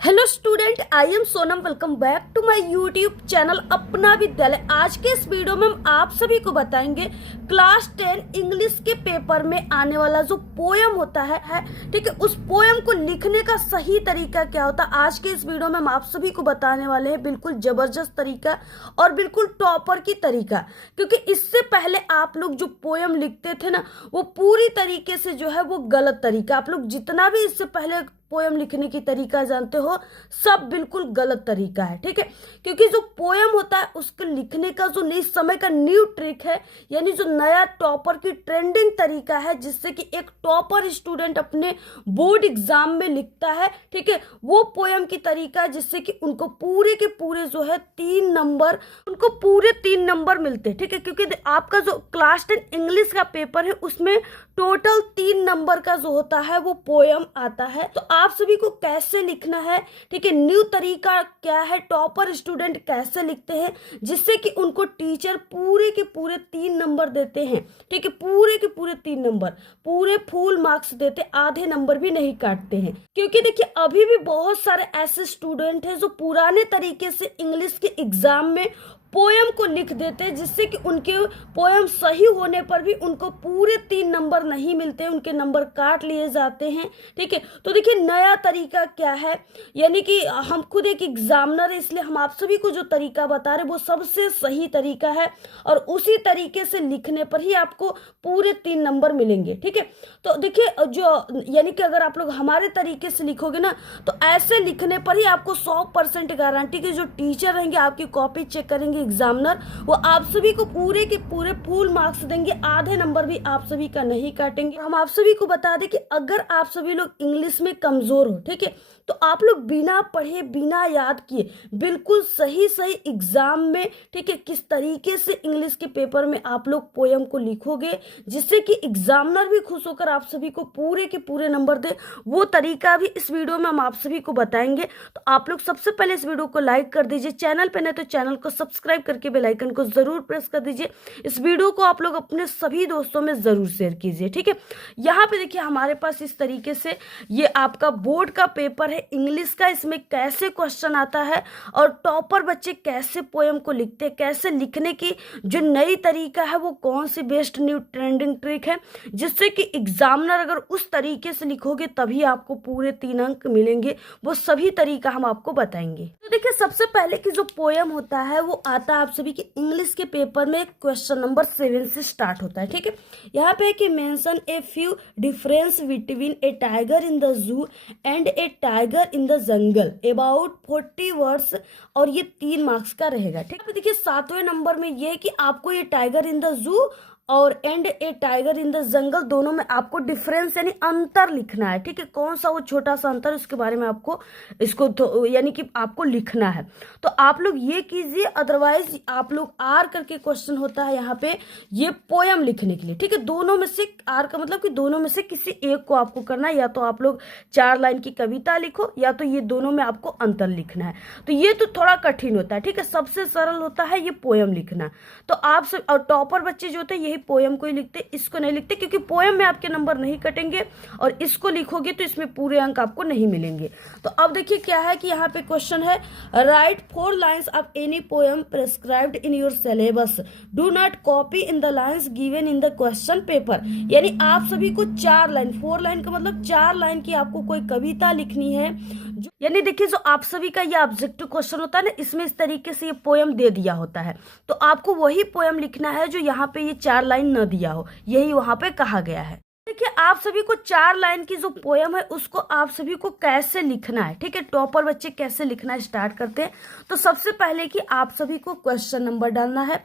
Hello student, I am Sonam. Welcome back to my YouTube channel Apna Vidyalaya. आज के इस video में हम आप सभी को बताएंगे क्लास 10 इंग्लिश के पेपर में आने वाला जो पोयम होता है ठीक है, उस पोयम को लिखने का सही तरीका क्या होता है। आज के इस वीडियो में हम आप सभी को बताने वाले हैं बिल्कुल जबरदस्त तरीका और बिल्कुल टॉपर की तरीका, क्योंकि इससे पहले आप लोग जो पोयम लिखते थे ना, वो पूरी तरीके से जो है वो गलत तरीका। आप लोग जितना भी इससे पहले पोयम लिखने की तरीका जानते हो, सब बिल्कुल गलत तरीका है। ठीक है, क्योंकि जो पोयम होता है उसके लिखने का जो इस समय का न्यू ट्रिक है, यानी जो नया टॉपर की ट्रेंडिंग तरीका है, जिससे कि एक टॉपर स्टूडेंट अपने बोर्ड एग्जाम में लिखता है। ठीक है, वो पोयम की तरीका है जिससे कि उनको पूरे के पूरे जो है 3 नंबर, उनको पूरे 3 नंबर मिलते हैं। ठीक है, क्योंकि आपका जो क्लास 10 इंग्लिश का पेपर है उसमें टोटल 3 नंबर का जो होता है वो पोयम आता है। तो आप सभी को कैसे लिखना है, ठीक है, न्यू तरीका क्या है, टॉपर स्टूडेंट कैसे लिखते हैं जिससे कि उनको टीचर पूरे के पूरे 3 नंबर देते हैं। ठीक है, पूरे के पूरे 3 नंबर, पूरे फुल मार्क्स देते, आधे नंबर भी नहीं काटते हैं। क्योंकि देखिए अभी भी बहुत सारे ऐसे स्टूडेंट हैं जो पुराने तरीके से इंग्लिश के एग्जाम में पोयम को लिख देते हैं, जिससे कि उनके पोयम सही होने पर भी उनको पूरे 3 नंबर नहीं मिलते, उनके नंबर काट लिए जाते हैं। ठीक है, तो देखिए नया तरीका क्या है, यानी कि हम खुद एक एग्जामिनर है, इसलिए हम आप सभी को जो तरीका बता रहे हैं वो सबसे सही तरीका है और उसी तरीके से लिखने पर ही आपको पूरे 3 नंबर मिलेंगे। ठीक है, तो देखिए जो यानी कि अगर आप लोग हमारे तरीके से लिखोगे ना, तो ऐसे लिखने पर ही आपको 100% गारंटी कि जो टीचर रहेंगे आपकी कॉपी चेक करेंगे एग्जामिनर, वो आप सभी को पूरे के पूरे फुल मार्क्स देंगे, आधे नंबर भी आप सभी का नहीं काटेंगे। हम आप सभी को बता दें कि अगर आप सभी लोग इंग्लिश में कमजोर हो, ठीक है, तो आप लोग बिना पढ़े बिना याद किए बिल्कुल सही सही एग्जाम में, ठीक है, किस तरीके से इंग्लिश के पेपर में आप लोग पोयम को लिखोगे जिससे कि एग्जामिनर भी खुश होकर आप सभी को पूरे के पूरे नंबर दे, वो तरीका भी इस वीडियो में हम आप सभी को बताएंगे। तो आप लोग सबसे पहले इस वीडियो को लाइक कर दीजिए, चैनल पे नहीं तो चैनल को सब्सक्राइब करके बेल आइकन को जरूर प्रेस कर दीजिए। इस वीडियो को आप लोग अपने सभी दोस्तों में जरूर शेयर कीजिए। ठीक है, यहाँ पे देखिए हमारे पास इस तरीके से ये आपका बोर्ड का पेपर है इंग्लिश का, इसमें कैसे क्वेश्चन आता है और टॉपर बच्चे कैसे पोयम को लिखते हैं, कैसे लिखने की जो नई तरीका है वो कौन सी बेस्ट न्यू ट्रेंडिंग ट्रिक है, जिससे कि एग्जामिनर अगर उस तरीके से लिखोगे तभी आपको पूरे 3 अंक मिलेंगे। वो सभी तरीका हम आपको बताएंगे। तो देखिए सबसे पहले की जो पोयम होता है वो आता है आप सभी के इंग्लिश के पेपर में क्वेश्चन नंबर 7 से स्टार्ट होता है। ठीक है, यहाँ पे कि mention a few difference between A tiger in the zoo and A tiger in the jungle about 40 words, और ये 3 मार्क्स का रहेगा। ठीक है, देखिए 7वें नंबर में ये है कि आपको ये टाइगर इन द जू और and A tiger in the jungle दोनों में आपको डिफरेंस यानी अंतर लिखना है। ठीक है, कौन सा वो छोटा सा अंतर, उसके बारे में आपको इसको यानी कि आपको लिखना है। तो आप लोग ये कीजिए, अदरवाइज आप लोग आर करके क्वेश्चन होता है यहाँ पे ये पोयम लिखने के लिए। ठीक है, दोनों में से आर का मतलब कि दोनों में से किसी एक को आपको करना है, या तो आप लोग 4 लाइन की कविता लिखो या तो ये दोनों में आपको अंतर लिखना है। तो ये तो थोड़ा कठिन होता है। ठीक है, सबसे सरल होता है ये पोयम लिखना। तो आप सब और टॉपर बच्चे जो होते हैं यही पोयम को ही लिखते, इसको नहीं लिखते, क्योंकि पोयम में आपके नंबर नहीं कटेंगे और इसको लिखोगे तो इसमें पूरे अंक आपको नहीं मिलेंगे। तो अब देखिए क्या है कि यहाँ पे क्वेश्चन है, right 4 lines of any poem prescribed in your syllabus, do not copy in the lines given in the question paper. यानी आप सभी को 4 लाइन, 4 लाइन का मतलब 4 लाइन की आपको कोई कविता लिखनी है। यानी देखिए जो आप सभी का ये ऑब्जेक्टिव क्वेश्चन होता है ना, इसमें इस तरीके से ये पोयम दे दिया होता है, तो आपको वही पोयम लिखना है जो यहाँ पे ये 4 लाइन न दिया हो, यही वहां पे कहा गया है। देखिए आप सभी को 4 लाइन की जो पोयम है उसको आप सभी को कैसे लिखना है, ठीक है, टॉपर बच्चे कैसे लिखना है स्टार्ट करते हैं। तो सबसे पहले कि आप सभी को क्वेश्चन नंबर डालना है,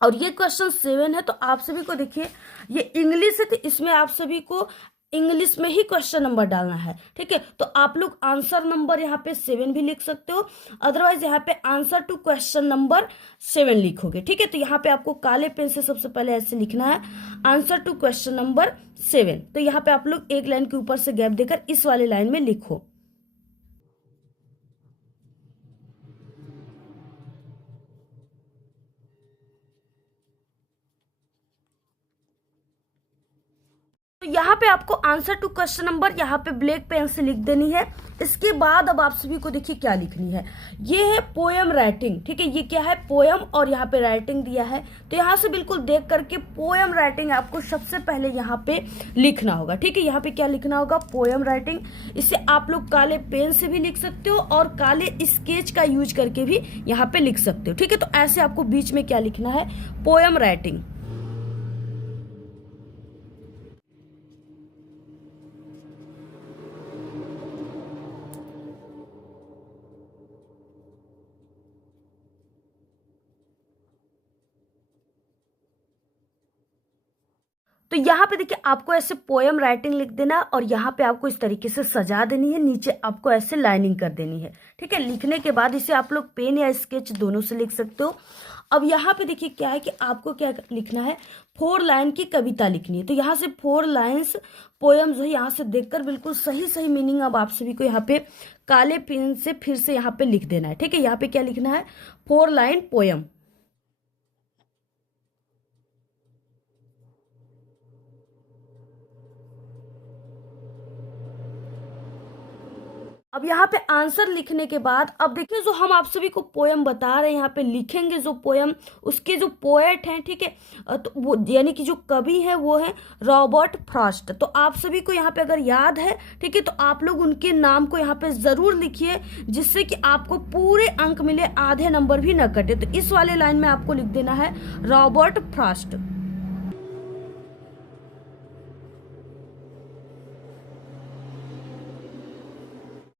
और ये क्वेश्चन 7 है। तो आप सभी को देखिए ये इंग्लिश है, तो इसमें आप सभी को इंग्लिश में ही क्वेश्चन नंबर डालना है। ठीक है, तो आप लोग आंसर नंबर यहाँ पे 7 भी लिख सकते हो, अदरवाइज यहाँ पे आंसर टू क्वेश्चन नंबर 7 लिखोगे। ठीक है, तो यहाँ पे आपको काले पेन से सबसे पहले ऐसे लिखना है, आंसर टू क्वेश्चन नंबर 7। तो यहाँ पे आप लोग एक लाइन के ऊपर से गैप देकर इस वाले लाइन में लिखो। तो यहाँ पे आपको आंसर टू क्वेश्चन नंबर यहाँ पे ब्लैक पेन से लिख देनी है। इसके बाद अब आप सभी को देखिए क्या लिखनी है। ये है पोयम राइटिंग, ठीक है। ये क्या है, पोयम, और यहाँ पे राइटिंग दिया है। तो यहाँ से बिल्कुल देख करके पोयम राइटिंग आपको सबसे पहले यहाँ पे लिखना होगा, ठीक है। यहाँ पे क्या लिखना होगा, पोयम राइटिंग। इसे आप लोग काले पेन से भी लिख सकते हो और काले स्केच का यूज करके भी यहाँ पे लिख सकते हो, ठीक है। तो ऐसे आपको बीच में क्या लिखना है, पोयम राइटिंग। तो यहाँ पे देखिए आपको ऐसे पोयम राइटिंग लिख देना और यहाँ पे आपको इस तरीके से सजा देनी है, नीचे आपको ऐसे लाइनिंग कर देनी है, ठीक है। लिखने के बाद इसे आप लोग पेन या स्केच दोनों से लिख सकते हो। अब यहाँ पे देखिए क्या है कि आपको क्या लिखना है, 4 लाइन की कविता लिखनी है। तो यहाँ से 4 लाइन्स पोयम जो है यहाँ से देखकर बिल्कुल सही सही मीनिंग अब आप सभी को यहाँ पे काले पेन से फिर से यहाँ पे लिख देना है, ठीक है। यहाँ पे क्या लिखना है, 4 लाइन पोयम। अब यहाँ पे आंसर लिखने के बाद अब देखिए जो हम आप सभी को पोयम बता रहे हैं यहाँ पे लिखेंगे जो पोयम, उसके जो पोएट हैं, ठीक है, तो वो यानी कि जो कवि है वो है रॉबर्ट फ्रॉस्ट। तो आप सभी को यहाँ पे अगर याद है, ठीक है, तो आप लोग उनके नाम को यहाँ पे जरूर लिखिए जिससे कि आपको पूरे अंक मिले, आधे नंबर भी न कटे। तो इस वाले लाइन में आपको लिख देना है रॉबर्ट फ्रॉस्ट।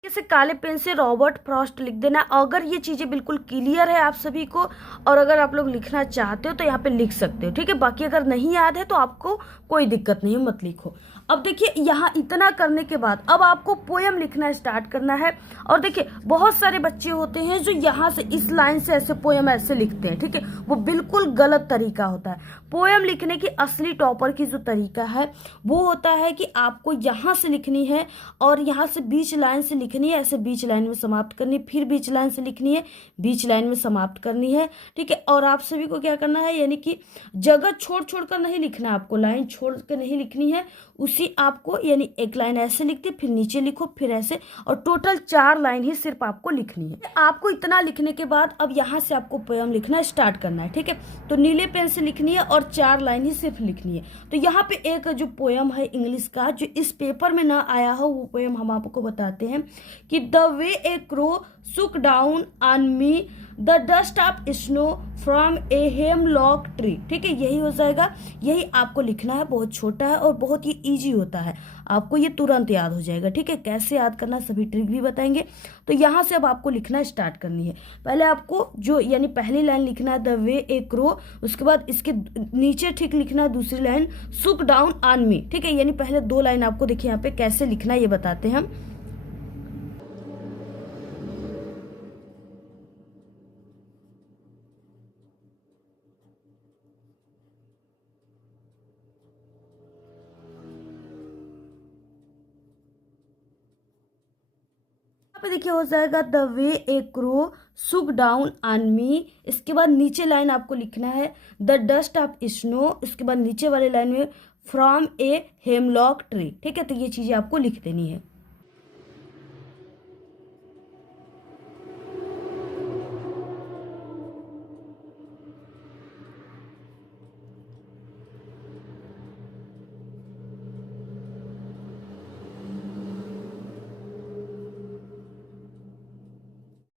से काले पेन से रॉबर्ट फ्रॉस्ट लिख देना। अगर ये चीजें बिल्कुल क्लियर है आप सभी को और अगर आप लोग लिखना चाहते हो तो यहाँ पे लिख सकते हो, ठीक है। बाकी अगर नहीं याद है तो आपको कोई दिक्कत नहीं, मत लिखो। अब देखिए यहाँ इतना करने के बाद अब आपको पोयम लिखना स्टार्ट करना है। और देखिए बहुत सारे बच्चे होते हैं जो यहाँ से इस लाइन से ऐसे पोयम ऐसे लिखते हैं, ठीक है, वो बिल्कुल गलत तरीका होता है। पोयम लिखने की असली टॉपर की जो तरीका है वो होता है कि आपको यहाँ से लिखनी है और यहाँ से बीच लाइन से लिखनी है, ऐसे बीच लाइन में समाप्त करनी है, फिर बीच लाइन से लिखनी है, बीच लाइन में समाप्त करनी है, ठीक है। और आप सभी को क्या करना है, यानी कि जगह छोड़ छोड़ कर नहीं लिखना है, आपको लाइन छोड़ के नहीं लिखनी है। उसी आपको यानी एक लाइन ऐसे लिखते फिर नीचे लिखो फिर ऐसे, और टोटल 4 लाइन ही सिर्फ आपको लिखनी है। आपको इतना लिखने के बाद अब यहाँ से आपको पोयम लिखना स्टार्ट करना है, ठीक है। तो नीले पेन से लिखनी है और 4 लाइन ही सिर्फ लिखनी है। तो यहाँ पे एक जो पोयम है इंग्लिश का जो इस पेपर में ना आया हो वो पोयम हम आपको बताते हैं कि द वे ए क्रो सुक down on me the dust of snow from a hemlock tree, ठीक है। यही हो जाएगा, यही आपको लिखना है। बहुत छोटा है और बहुत ही इजी होता है, आपको ये तुरंत याद हो जाएगा, ठीक है। कैसे याद करना सभी ट्रिक भी बताएंगे। तो यहाँ से अब आपको लिखना स्टार्ट करनी है। पहले आपको जो यानी पहली लाइन लिखना है द वे ए क्रो, उसके बाद इसके नीचे ठीक लिखना है दूसरी लाइन सुक डाउन ऑन मी, ठीक है। यानी पहले 2 लाइन आपको देखिए यहाँ पे कैसे लिखना है ये बताते हैं हम। पे देखिए हो जाएगा द वे ए क्रो सुक डाउन ऑन मी। इसके बाद नीचे लाइन आपको लिखना है द डस्ट ऑफ स्नो, इसके बाद नीचे वाले लाइन में फ्रॉम ए हेमलॉक ट्री, ठीक है। तो ये चीजें आपको लिख देनी है।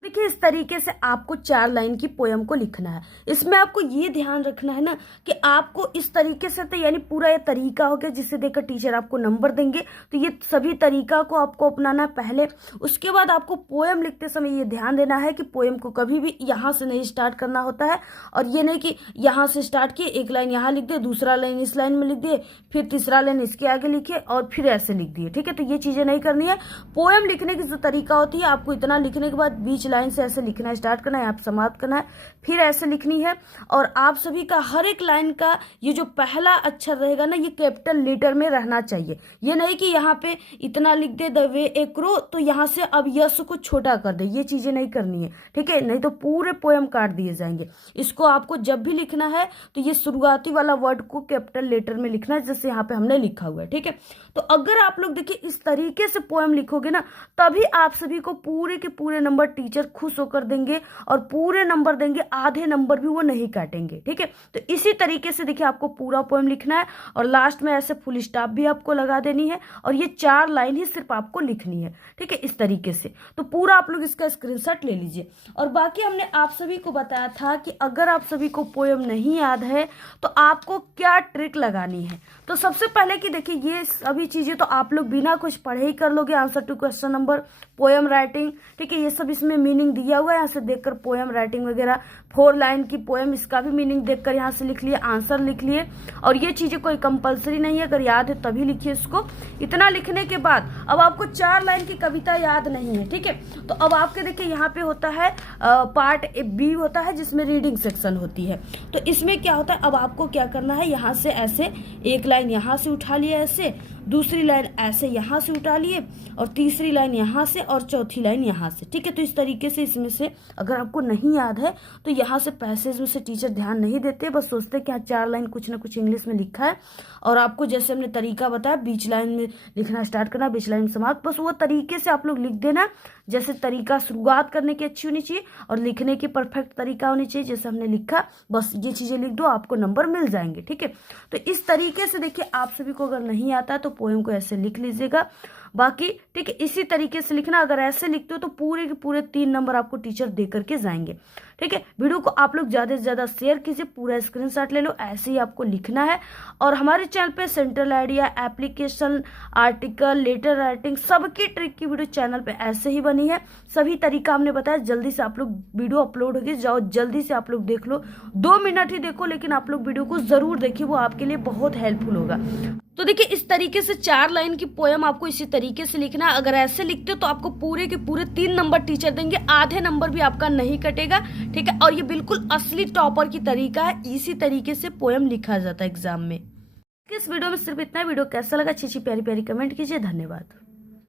देखिए इस तरीके से आपको 4 लाइन की पोयम को लिखना है। इसमें आपको ये ध्यान रखना है ना कि आपको इस तरीके से तो यानी पूरा ये तरीका हो गया जिसे देखकर टीचर आपको नंबर देंगे। तो ये सभी तरीका को आपको अपनाना पहले। उसके बाद आपको पोयम लिखते समय ये ध्यान देना है कि पोयम को कभी भी यहाँ से नहीं स्टार्ट करना होता है। और ये नहीं कि यहाँ से स्टार्ट किए, एक लाइन यहाँ लिख दिए, दूसरा लाइन इस लाइन में लिख दिए, फिर तीसरा लाइन इसके आगे लिखे और फिर ऐसे लिख दिए, ठीक है। तो ये चीजें नहीं करनी है। पोयम लिखने की जो तरीका होती है आपको इतना लिखने के बाद बीच लाइन लाइन से ऐसे लिखना स्टार्ट करना है, यहाँ पे समाप्त करना है, फिर ऐसे लिखनी है। और आप सभी का हर एक लाइन का ये जो पहला अक्षर रहेगा ना, ये कैपिटल लेटर में रहना चाहिए। ये नहीं कि यहाँ पे इतना लिख दे द वे ए क्रो तो यहाँ से अब यस को छोटा कर दे, ये चीजें नहीं करनी है, ठीक है, नहीं तो पूरे पोयम काट दिए जाएंगे। इसको आपको जब भी लिखना है तो ये शुरुआती वाला वर्ड को कैपिटल लेटर में लिखना है, जैसे यहाँ पे हमने लिखा हुआ है, ठीक है। तो अगर आप लोग देखिए इस तरीके से पोयम लिखोगे ना, तभी आप सभी को पूरे के पूरे नंबर टीचर खुश होकर देंगे और पूरे नंबर देंगे, आधे नंबर भी वो नहीं काटेंगे, ठीक है। तो इसी तरीके से देखिए आपको पूरा पोयम लिखना है और लास्ट में ऐसे फुल स्टॉप भी आपको लगा देनी है और ये 4 लाइन ही सिर्फ आपको लिखनी है, ठीक है, इस तरीके से। तो पूरा आप लोग इसका स्क्रीनशॉट ले लीजिए। और बाकी हमने आप सभी को बताया था कि अगर आप सभी को पोयम नहीं याद है तो आपको क्या ट्रिक लगानी है। तो सबसे पहले कि देखिए ये सभी चीजें तो आप लोग बिना कुछ पढ़े ही कर लोगे, answer to question number, poem writing, ठीक है, ये सब इसमें मीनिंग दिया हुआ है, यहाँ से देखकर पोयम राइटिंग वगैरह, 4 लाइन की पोयम इसका भी मीनिंग देखकर यहाँ से लिख लिए, आंसर लिख लिए। और ये चीजें कोई कंपलसरी नहीं है, अगर याद है तभी लिखिए इसको। इतना लिखने के बाद अब आपको 4 लाइन की कविता याद नहीं है, ठीक है, तो अब आपके देखिए यहाँ पे होता है पार्ट बी होता है जिसमें रीडिंग सेक्शन होती है। तो इसमें क्या होता है, अब आपको क्या करना है, यहाँ से ऐसे एक लाइन यहाँ से उठा लिए, ऐसे दूसरी लाइन ऐसे यहाँ से उठा लिए और तीसरी लाइन यहाँ से और चौथी लाइन यहाँ से, ठीक है। तो इस तरीके से इसमें से अगर आपको नहीं याद है तो यहाँ से पैसेज में से टीचर ध्यान नहीं देते, बस सोचते कि हाँ 4 लाइन कुछ ना कुछ इंग्लिश में लिखा है और आपको जैसे हमने तरीका बताया बीच लाइन में लिखना स्टार्ट करना, बीच लाइन में समाप्त, बस वो तरीके से आप लोग लिख देना। जैसे तरीका शुरुआत करने की अच्छी होनी चाहिए और लिखने की परफेक्ट तरीका होनी चाहिए, जैसे हमने लिखा बस ये चीजें लिख दो, आपको नंबर मिल जाएंगे, ठीक है। तो इस तरीके से देखिए आप सभी को अगर नहीं आता तो पोएम को ऐसे लिख लीजिएगा। बाकी ठीक है इसी तरीके से लिखना, अगर ऐसे लिखते हो तो पूरे के पूरे 3 नंबर आपको टीचर दे करके जाएंगे, ठीक है। वीडियो को आप लोग ज्यादा से ज्यादा शेयर कीजिए, पूरा स्क्रीनशॉट ले लो, ऐसे ही आपको लिखना है। और हमारे चैनल पे central idea, application, article, letter writing, सबकी ट्रिक की वीडियो चैनल पे ऐसे ही बनी है। सभी तरीका हमने बताया, जल्दी से आप लोग वीडियो अपलोड होगी, जाओ जल्दी से आप लोग देख लो, 2 मिनट ही देखो, लेकिन आप लोग वीडियो को जरूर देखिए, वो आपके लिए बहुत हेल्पफुल होगा। तो देखिए इस तरीके से 4 लाइन की पोयम आपको इसी तरीके से लिखना है। अगर ऐसे लिखते हो तो आपको पूरे के पूरे 3 नंबर टीचर देंगे, आधे नंबर भी आपका नहीं कटेगा, ठीक है। और ये बिल्कुल असली टॉपर की तरीका है, इसी तरीके से पोयम लिखा जाता है एग्जाम में। इस वीडियो में सिर्फ इतना। वीडियो कैसा लगा अच्छी अच्छी प्यारी प्यारी कमेंट कीजिए। धन्यवाद।